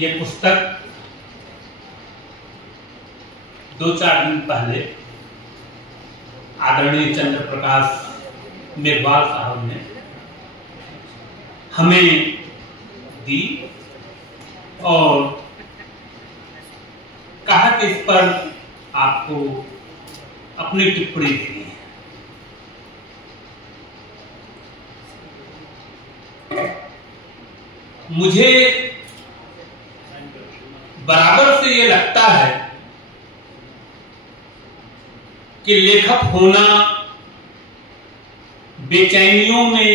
ये पुस्तक 2-4 दिन पहले आदरणीय चंद्र प्रकाश मेघवाल साहब ने हमें दी और कहा कि इस पर आपको अपनी टिप्पणी देनी है। मुझे बराबर से ये लगता है कि लेखक होना बेचैनियों में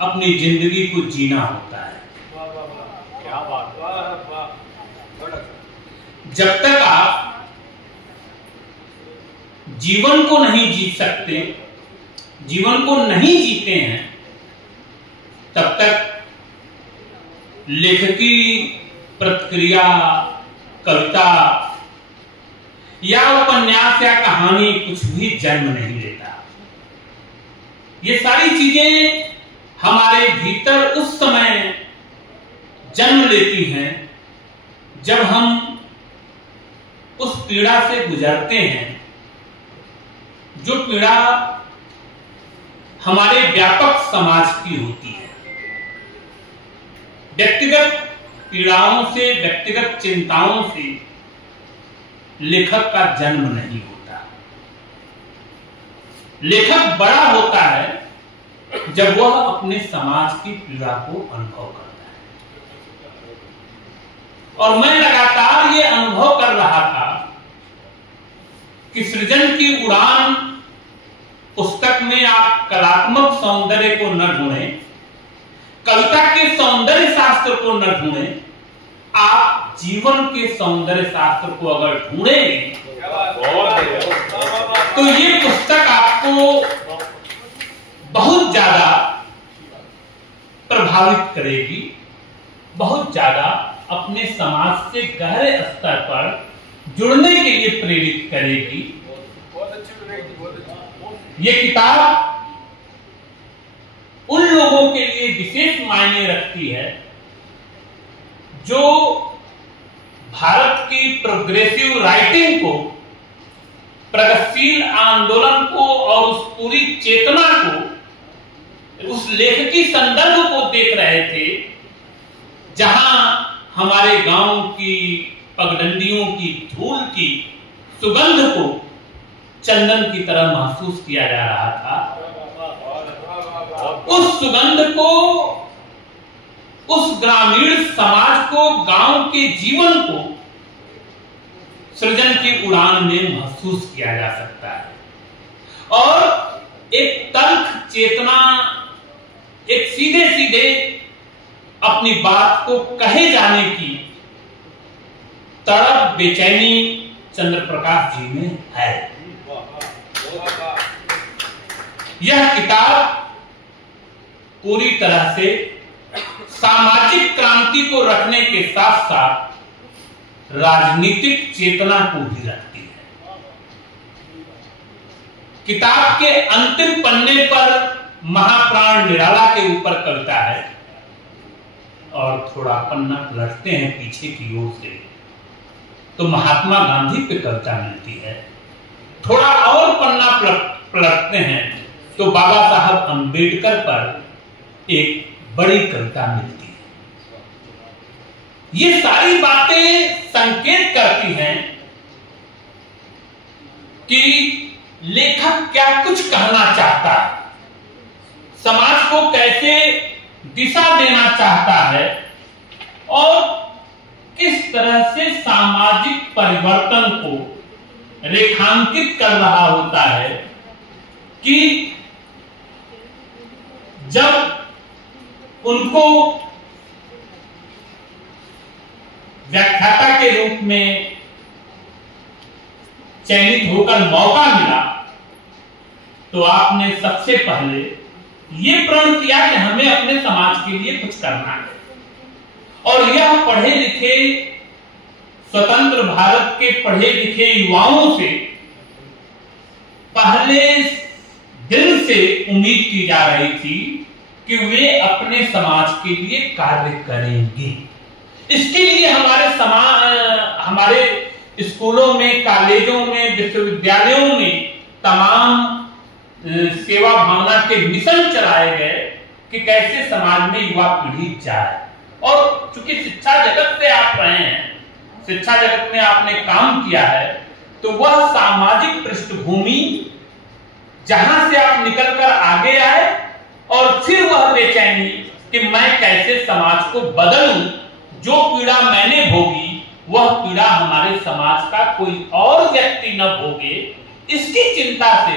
अपनी जिंदगी को जीना होता है। क्या बात, जब तक आप जीवन को नहीं जी सकते, जीवन को नहीं जीते हैं, तब तक लेखकी प्रतिक्रिया, कविता या उपन्यास या कहानी कुछ भी जन्म नहीं लेता। ये सारी चीजें हमारे भीतर उस समय जन्म लेती हैं जब हम उस पीड़ा से गुजरते हैं, जो पीड़ा हमारे व्यापक समाज की होती है। व्यक्तिगत पीड़ाओं से, व्यक्तिगत चिंताओं से लेखक का जन्म नहीं होता। लेखक बड़ा होता है जब वह अपने समाज की पीड़ा को अनुभव करता है। और मैं लगातार ये अनुभव कर रहा था कि सृजन की उड़ान पुस्तक में आप कलात्मक सौंदर्य को न ढूंढें, कविता के सौंदर्य शास्त्र को न ढूंढें, आप जीवन के सौंदर्य शास्त्र को अगर ढूंढेंगे तो ये पुस्तक आपको बहुत ज्यादा प्रभावित करेगी, बहुत ज्यादा अपने समाज से गहरे स्तर पर जुड़ने के लिए प्रेरित करेगी। ये किताब उन लोगों के लिए विशेष मायने रखती है जो भारत की प्रोग्रेसिव राइटिंग को, प्रगतिशील आंदोलन को और उस पूरी चेतना को, उस लेखकी संदर्भ को देख रहे थे जहां हमारे गांव की पगडंडियों की धूल की सुगंध को चंदन की तरह महसूस किया जा रहा था। उस सुगंध को, उस ग्रामीण समाज को, गांव के जीवन को सृजन की उड़ान में महसूस किया जा सकता है। और एक तर्क चेतना, एक सीधे सीधे अपनी बात को कहे जाने की तड़प, बेचैनी चंद्र प्रकाश जी में है। यह किताब पूरी तरह से सामाजिक क्रांति को रखने के साथ साथ राजनीतिक चेतना को भी रखती है। किताब के अंतिम पन्ने पर महाप्राण निराला के ऊपर कविता है और थोड़ा पन्ना पलटते हैं पीछे की ओर से तो महात्मा गांधी पे कविता मिलती है। थोड़ा और पन्ना पलटते हैं तो बाबा साहब अंबेडकर पर एक बड़ी कविता मिलती है। ये सारी बातें संकेत करती हैं कि लेखक क्या कुछ कहना चाहता है, समाज को कैसे दिशा देना चाहता है और किस तरह से सामाजिक परिवर्तन को रेखांकित कर रहा होता है कि जब उनको व्याख्याता के रूप में चयनित होकर मौका मिला तो आपने सबसे पहले ये प्रण किया कि हमें अपने समाज के लिए कुछ करना है। और यह पढ़े लिखे, स्वतंत्र भारत के पढ़े लिखे युवाओं से पहले दिन से उम्मीद की जा रही थी कि वे अपने समाज के लिए कार्य करेंगे। इसके लिए हमारे स्कूलों में, कॉलेजों में, विश्वविद्यालयों में तमाम सेवा भावना के मिशन चलाए गए कि कैसे समाज में युवा पीढ़ी जाए। और चूंकि शिक्षा जगत से आप रहे हैं, शिक्षा जगत में आपने काम किया है, तो वह सामाजिक पृष्ठभूमि जहां से आप निकलकर आगे आए और फिर वह बेचैनी कि मैं कैसे समाज को बदलूं, जो पीड़ा मैंने भोगी वह पीड़ा हमारे समाज का कोई और व्यक्ति न भोगे, इसकी चिंता से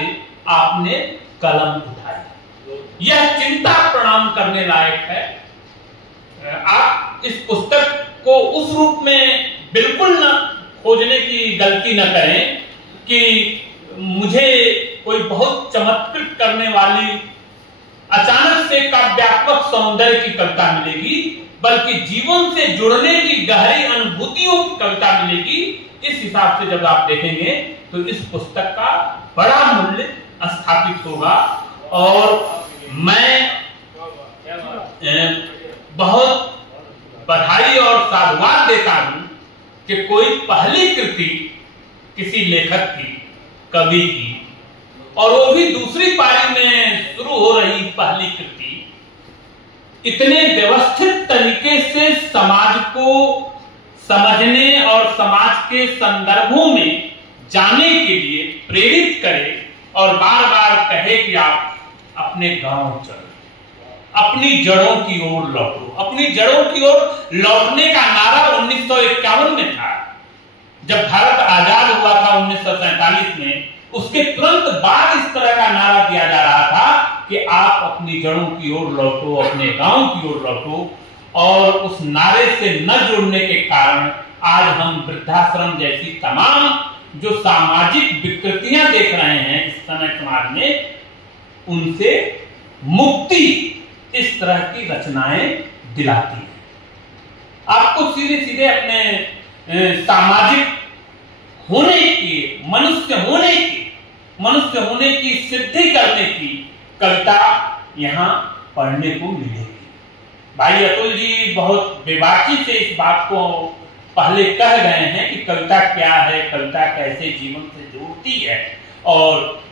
आपने कलम उठाई। यह चिंता प्रणाम करने लायक है। आप इस पुस्तक को उस रूप में बिल्कुल न खोजने की गलती न करें कि मुझे कोई बहुत चमत्कृत करने वाली अचानक से काव्यात्मक सौंदर्य की कविता मिलेगी, बल्कि जीवन से जुड़ने की गहरी अनुभूतियों की कविता मिलेगी। इस हिसाब से जब आप देखेंगे तो इस पुस्तक का बड़ा मूल्य स्थापित होगा। और मैं बहुत बधाई और साधुवाद देता हूं कि कोई पहली कृति किसी लेखक की, कवि की, और वो भी दूसरी पारी में शुरू हो रही पहली कृति इतने व्यवस्थित तरीके से समाज को समझने और समाज के संदर्भों में जाने के लिए प्रेरित करे और बार बार कहे कि आप अपने गांव चलो, अपनी जड़ों की ओर लौटो। अपनी जड़ों की ओर लौटने का नारा 1951 में था, जब भारत आजाद हुआ था 1947 में। उसके तुरंत बाद इस तरह का नारा दिया जा रहा था कि आप अपनी जड़ों की ओर लौटो, अपने गांव की ओर लौटो। और उस नारे से न जुड़ने के कारण आज हम वृद्धाश्रम जैसी तमाम जो सामाजिक विकृतियां देख रहे हैं इस समय समाज में, उनसे मुक्ति इस तरह की रचनाएं दिलाती है। आपको सीधे सीधे अपने सामाजिक होने की, मनुष्य होने की सिद्धि करने की कविता यहाँ पढ़ने को मिलेगी। भाई अतुल जी बहुत बेबाकी से इस बात को पहले कह गए हैं कि कविता क्या है, कविता कैसे जीवन से जोड़ती है। और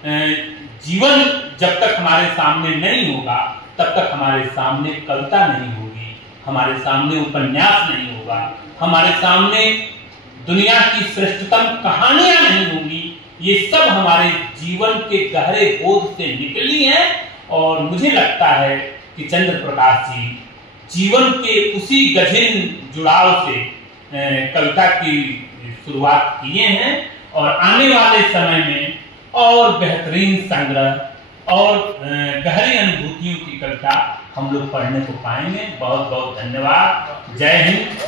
जीवन जब तक हमारे सामने नहीं होगा तब तक हमारे सामने कविता नहीं होगी, हमारे सामने उपन्यास नहीं होगा, हमारे सामने दुनिया की श्रेष्ठतम कहानियां नहीं होंगी। ये सब हमारे जीवन के गहरे बोध से निकली हैं। और मुझे लगता है कि चंद्र प्रकाश जी जीवन के उसी गहन जुड़ाव से कविता की शुरुआत किए हैं और आने वाले समय में और बेहतरीन संग्रह और गहरी अनुभूतियों की कविता हम लोग पढ़ने को पाएंगे। बहुत बहुत धन्यवाद। जय हिंद।